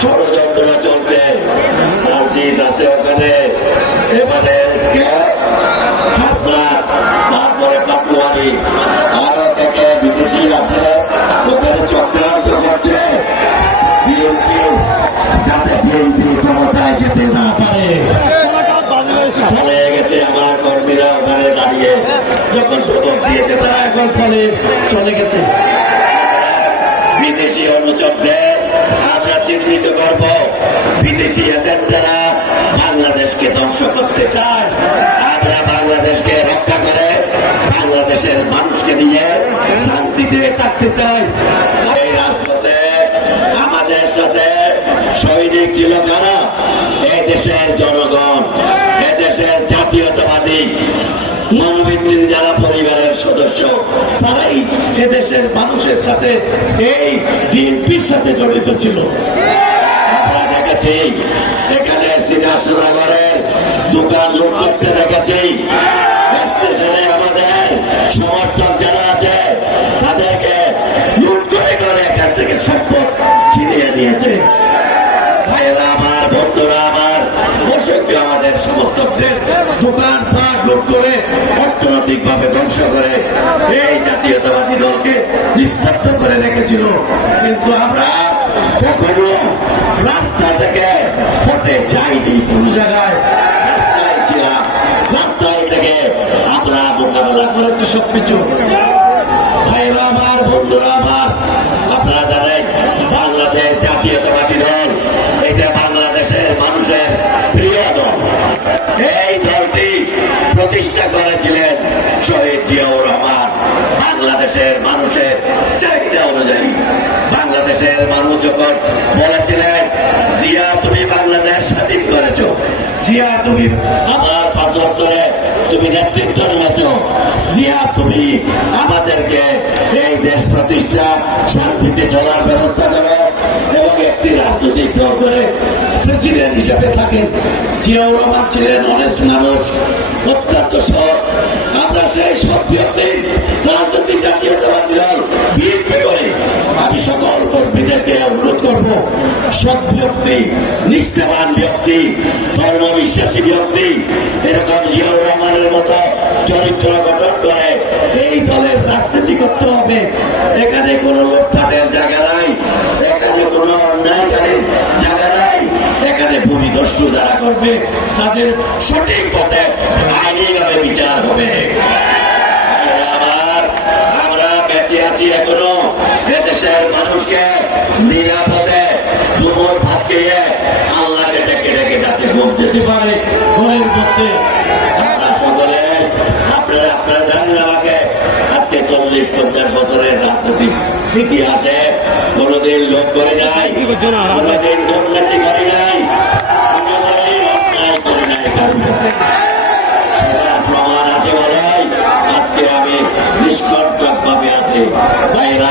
ষড়যন্ত্র চলছে। সার্জিস আছে ওখানে। এবারে তারপরে পাটুয়ারি। আরও থেকে বিদেশি আছে ওখানে চক্রান্ত করছে। যাতে বিএনপি ক্ষমতায় যেতে না পারে। গেছে আমার কর্মীরা ওখানে দাঁড়িয়ে। যখন দিয়েছে ফলে চলে গেছে। বিদেশি অনুচরদের বিদেশি এজেন্টরা বাংলাদেশকে ধ্বংস করতে চায় আমরা বাংলাদেশকে রক্ষা করে, বাংলাদেশের মানুষকে নিয়ে শান্তিতে থাকতে চাই এই রাজপথে আমাদের সাথে সৈনিক ছিল কারা? এই দেশের জনগণ, এ দেশের জাতীয়তাবাদী মানবিত্তির যারা পরিবারের সদস্য, তারাই এদেশের মানুষের সাথে এই বিএনপির সাথে জড়িত ছিল। দেখেছি এখানে দোকান করতে স্টেশনে আমাদের সমর্থক যারা আছে, তাদেরকে লুট করে করে এখান থেকে সম্পদ ছিনিয়ে নিয়েছে। ভাইয়েরা আমার, বন্ধুরা আমার আমাদের সমর্থকদের দোকান পাট লুট করে অর্থনৈতিক ভাবে ধ্বংস করে এই জাতীয়তাবাদী দলকে নিস্তব্ধ করে রেখেছিল। কিন্তু আমরা কখনো থেকে ফটে যাইনি কোন জায়গায়। রাস্তায় ছিলাম। রাস্তায় থেকে আমরা মোকাবেলা করেছি সবকিছু। বাংলাদেশের মানুষের মানুষের চাহিদা অনুযায়ী। বাংলাদেশের মানুষ যখন বলেছিলেন জিয়া, তুমি বাংলাদেশ স্বাধীন করেছ। জিয়া, তুমি আমার পাঁচত্তরে তুমি নেতৃত্ব নিয়েছ। জিয়া, তুমি আমাদেরকে এই দেশ প্রতিষ্ঠা, শান্তিতে চলার ব্যবস্থা করো এবং একটি রাজনৈতিক দল করে প্রেসিডেন্ট হিসেবে থাকেন। জিয়াউর রহমান ছিলেন অনেক মানুষ, অত্যন্ত সৎ। আমরা সেই ব্যক্তি রাজনৈতিক জাতীয়তাবাদী দল বিএনপি করে। আমি সকল কর্মীদেরকে অনুরোধ করব সৎ ব্যক্তি নিষ্ঠাবান ব্যক্তি ধর্ম বিশ্বাসী ব্যক্তি এরকম জিয়াউর রহমানের মতো চরিত্র গঠন করে এই দলের রাজনীতি করতে হবে। এখানে কোনো লোকপাটের জায়গা নাই, এখানে কোনো অন্যায়কারীর জায়গা নাই, এখানে ভূমিদস্যু যারা করবে, তাদের সঠিক পথে আইনিভাবে বিচার হবে আবার আমরা বেঁচে আছি এখনও এদেশের মানুষকে নিরাপদে দুপুর ভাত খেয়ে আল্লাহকে ডেকে ডেকে যাতে ঘুম দিতে পারে ঘরের মধ্যে। আমরা সকলে, আপনারা আপনারা জানেন আমাকে, আজকে চল্লিশ পঞ্চাশ বছরের রাজনৈতিক ইতিহাসে কোনোদিন লোক করি নাই, কোনোদিন দুর্নীতি করি নাই, কোনোদিন প্রমাণ আছে বলাই আজকে আমি নিষ্কণ্টক ভাবে আছি। ভাইরা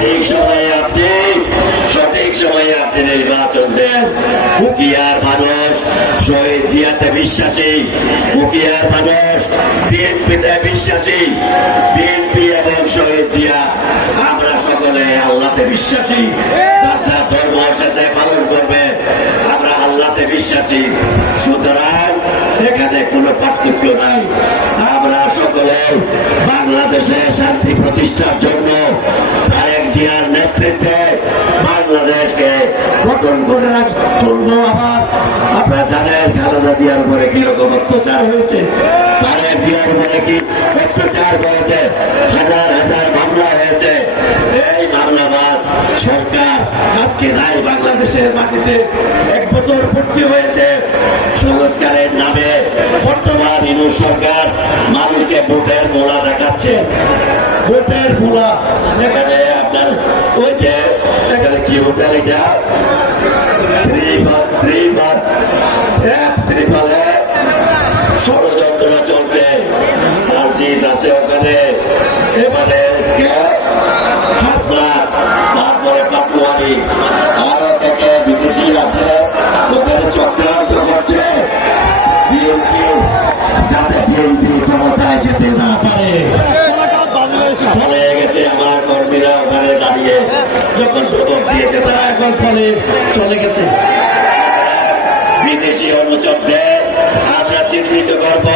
সঠিক সময়ে আপনি, সঠিক সময়ে আপনি নির্বাচন দেন। হুকিয়ার মানুষ, শহীদ জিয়াতে বিশ্বাসী। হুকিয়ার মানুষ, বিএনপিতে বিশ্বাসী। বিএনপি এবং শহীদ জিয়া, আমরা সকলে আল্লাহতে বিশ্বাসী। যার যার ধর্ম শেষে পালন করবে, আমরা আল্লাহতে বিশ্বাসী। সুতরাং এখানে কোনো পার্থক্য করে বাংলাদেশের মাটিতে। এক বছর ভর্তি হয়েছে সংস্কারের নামে। বর্তমান ইনু সরকার মানুষকে ভোটের মোলা দেখাচ্ছে। ভোটের মোলা এখানে আপনার ওই এখানে কি হোটেল এটা? ষড়যন্ত্র চলছে। সার্জিস আছে ওখানে। এবারে তারপরে পাটুয়ারি। থেকে বিদেশি আছে? ওখানে চক্রান্ত করছে। বিএনপি যাতে বিএনপি ক্ষমতায় যেতে না পারে। দাঁড়িয়ে। যখন চলে গেছে। বিদেশি অনুচরদের আমরা চিহ্নিত করব।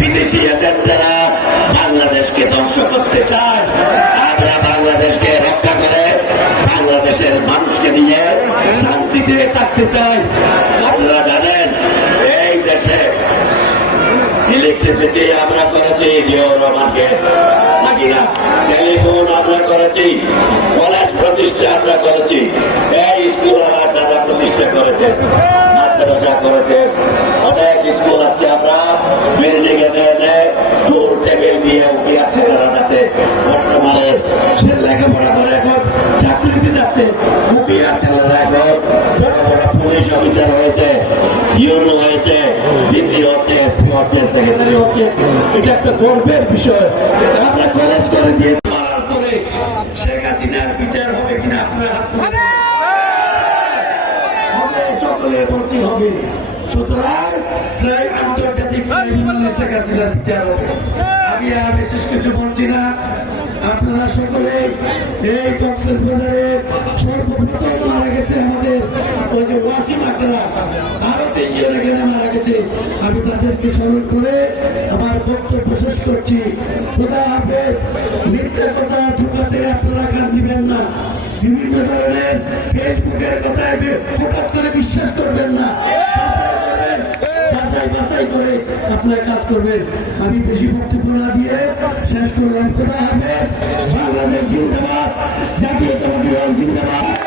বিদেশি এজেন্টরা বাংলাদেশকে ধ্বংস করতে চায়। আমরা বাংলাদেশকে রক্ষা করে বাংলাদেশের মানুষকে নিয়ে শান্তিতে থাকতে চাই। আপনারা জানেন, এই দেশে ইলেকট্রিসিটি আমরা করেছি, জিও রহমানকে। নাকি না? টেলিফোন আমরা করেছি কলেজ প্রতিষ্ঠা আমরা করেছি। এই স্কুল আমার দাদা প্রতিষ্ঠা করেছে। করেছে অনেক স্কুল আজকে আমরা বিল্ডিং এ এনে দূর টেবিল দিয়ে উঠে আছে তারা যাতে বর্তমানে সে লেখাপড়া করে এখন, চাকরিতে যাচ্ছে। উকিয়ার ছেলেরা এখন। পুলিশ অফিসার হয়েছে হয়েছে, ডিসি হচ্ছে হচ্ছে এটা একটা গর্বের বিষয়। আমরা কলেজ করে দিয়ে মারার পরে শেখ হাসিনার বিচার হবে কিনা আপনার হাত তুলে দিন। সকলে ভর্তি হবে। সুতরাং সেই আন্তর্জাতিক ট্রাইব্যুনালে শেখ হাসিনার বিচার হবে। আমি আর বিশেষ কিছু বলছি না। আপনারা সকলে এই কক্সেস সর্বপ্রথম মারা গেছে আমাদের ওই যে ওয়াসিম আকরা আরও তিনজন এখানে গেছে আমি তাদেরকে স্মরণ করে আমার বক্তব্য শেষ করছি। খোদা হাফেজ, মিথ্যা কথা ঢুকাতে আপনারা কাজ দিবেন না। বিভিন্ন ধরনের ফেসবুকের কথায় হঠাৎ করে বিশ্বাস করবেন না। আমি বেশি বক্তব্য না দিয়ে শেষ করলাম। কোথা হবে বাংলাদেশ জিন্দাবাদ, জাতীয়তাবাদী জিন্দাবাদ।